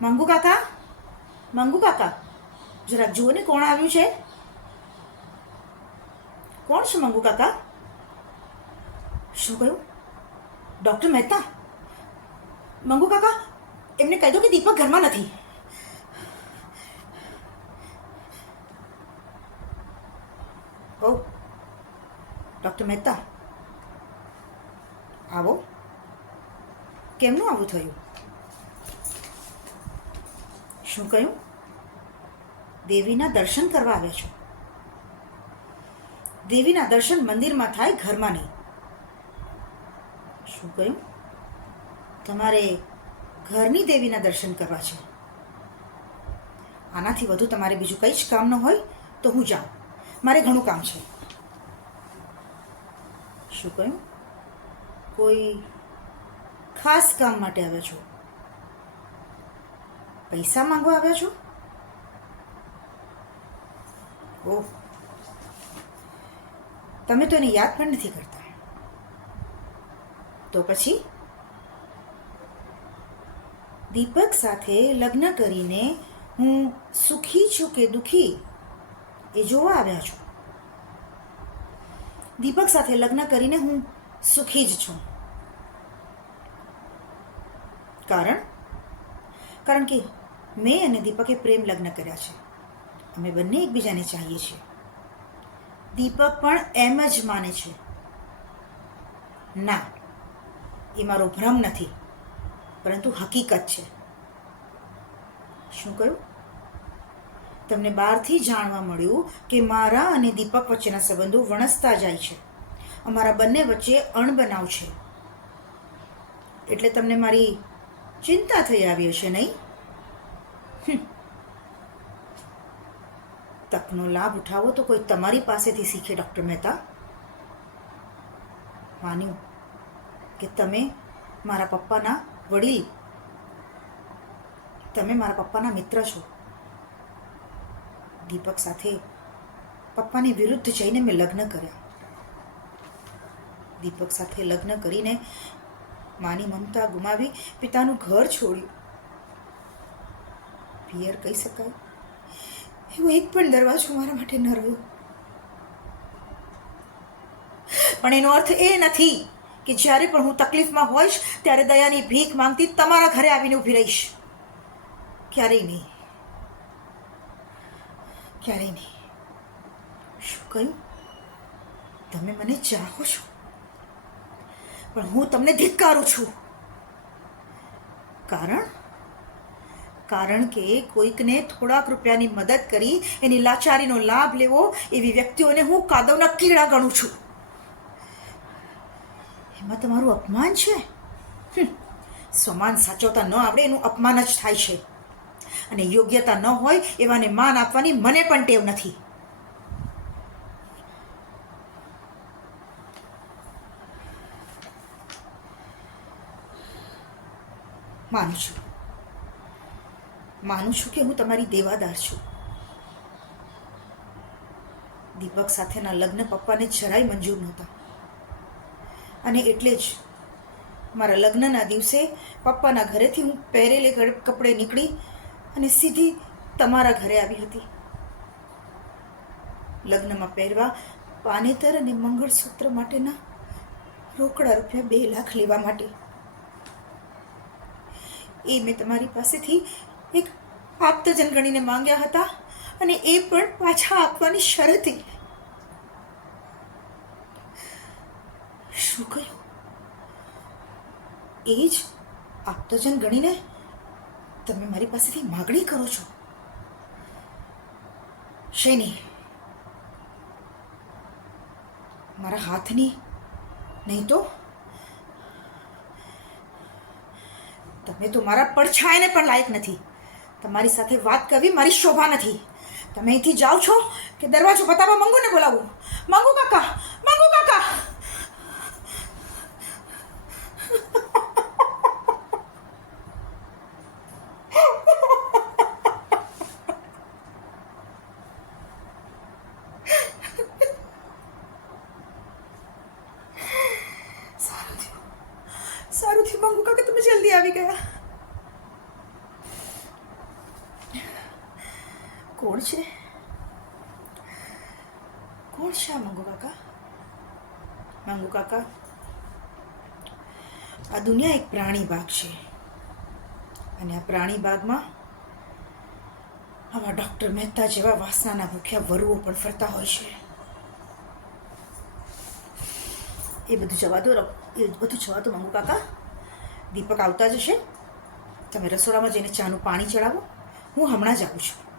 મંગુ કાકા? મંગુ કાકા, જરાક જુઓ ને કોણ આવ્યું છે. કોણ છે મંગુ કાકા? શું કહ્યું? ડૉક્ટર મહેતા? મંગુ કાકા, એમને કહી દો કે દીપક ઘરમાં નથી. ઓ ડૉક્ટર મહેતા, આવો. કેમનું આવું થયું? શું કહ્યું? દેવીના દર્શન કરવા આવ્યા છો. દેવીના દર્શન મંદિરમાં થાય, ઘરમાં નહીં. શું કહ્યું? તમારે ઘરની દેવીના દર્શન કરવા છે. આનાથી વધુ તમારે બીજું કંઈ જ કામ ન હોય તો હું જાઉં. મારે ઘણું કામ છે. શું કહ્યું? કોઈ ખાસ કામ માટે આવ્યા છો? પૈસા માંગવા આવ્યા છો? ઓહ તમે તો એને યાદ પણ નથી કરતા. તો પછી? દીપક સાથે લગ્ન કરીને હું સુખી છું કે દુખી? એ જોવા આવ્યા છું. દીપક સાથે લગ્ન કરીને હું સુખી જ છું. કારણ? કારણ કે મેં અને દીપકે પ્રેમ લગ્ન કર્યા છે. અમે બંને એકબીજાને ચાહીએ છીએ. દીપક પણ એમ જ માને છે. ના, એ મારો ભ્રમ નથી, પરંતુ હકીકત છે. શું કહ્યું? તમને બહારથી જાણવા મળ્યું કે મારા અને દીપક વચ્ચેના સંબંધો વણસતા જાય છે. અમારા બંને વચ્ચે અણબનાવ છે. એટલે તમને મારી ચિંતા થઈ આવી હશે નહીં? તકનો લાભ ઉઠાવો તો કોઈ તમારી પાસેથી શીખે, ડૉક્ટર મહેતા. માન્યું કે તમે મારા પપ્પાના વડીલ. તમે મારા પપ્પાના મિત્ર છો. દીપક સાથે પપ્પાની વિરુદ્ધ જઈને મેં લગ્ન કર્યા. દીપક સાથે લગ્ન કરીને માની મમતા ગુમાવી, પિતાનું ઘર છોડ્યું. પિયર કહી શકાય? એવો એક પણ દરવાજો મારા માટે ન રહ્યો. પણ એનો અર્થ એ નથી કે જ્યારે પણ હું તકલીફમાં હોઈશ, ત્યારે દયાની ભીખ માંગતી તમારા ઘરે આવીને ઊભી રહીશ. ક્યારેય નહીં. ક્યારેય નહીં. શું કહ્યું? તમે મને ચાહો છો? પણ હું તમને ધિક્કારું છું. કારણ કારણ કે કોઈકને થોડાક રૂપિયાની મદદ કરી એની લાચારીનો લાભ લેવો એવી વ્યક્તિઓને હું કાદવના કીડા ગણું છું. એમાં તમારું અપમાન છે? સમાન સાચવતા ન આવડે એનું અપમાન જ થાય છે. અને યોગ્યતા ન હોય એવાને માન આપવાની મને પણ ટેવ નથી. માનું છું. માનું છું કે હું તમારી દેવાદાર છું. દીપક સાથેના લગ્ન પપ્પાને જરાય મંજૂર નહોતા. અને એટલે જ મારા લગ્નના દિવસે પપ્પાના ઘરેથી હું પહેરેલે કપડે નીકળી અને સીધી તમારા ઘરે આવી હતી. લગ્નમાં પહેરવા પાનેતર અને મંગળસૂત્ર માટેના રોકડા રૂપિયા બે લાખ લેવા માટે. એ મેં તમારી પાસેથી એક આપ્તજન ગણીને માંગ્યા હતા અને એ પણ પાછા આપવાની શરતે શું કહ્યું? એ જ આપ્તજન ગણીને તમે મારી પાસેથી માગણી કરો છો? શેની મારા હાથની નહીં તો? તમે તો મારા પડછાયાને પણ લાયક નથી. તમારી સાથે વાત કરવી મારી શોભા નથી. તમે અહીંથી જાઓ છો કે દરવાજો બતાવવા મંગુને બોલાવું? મંગુ કાકા મંગુ કાકા! સારું થયું. મંગુ કાકા, તમે જલ્દી આવી ગયા. કોણ છે? કોણ છે આ મંગુ કાકા? મંગુ કાકા, આ દુનિયા એક પ્રાણી બાગ છે. અને આ પ્રાણી બાગમાં આવા ડૉક્ટર મહેતા જેવા વાસનાના ભૂખ્યા વરુઓ પણ ફરતા હોય છે. એ બધું જવા દો, એ બધું જવા દો મંગુ કાકા. દીપક આવતા જ હશે તમે રસોડામાં જઈને ચાનું પાણી ચડાવો. હું હમણાં જ આવું છું.